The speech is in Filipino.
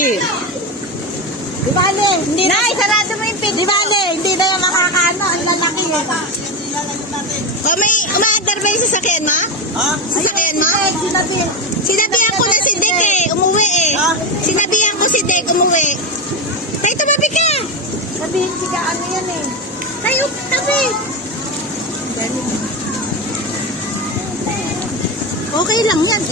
Chi. Di bale, hindi na. Nay, sarado mo yung pinto. Di bale, hindi na yung makakaano. Ang lalaki eh. O may umaandar ba yung sasakyan mo? Ha? Sasakyan mo? Sinabi. Sinabihan ko na si Dek eh, umuwi eh. Ha? Sinabihan ko si Dek, umuwi. Tay, tumabi ka! Sabihin siya ano yan eh. Tayo, tabi! Okay lang yan.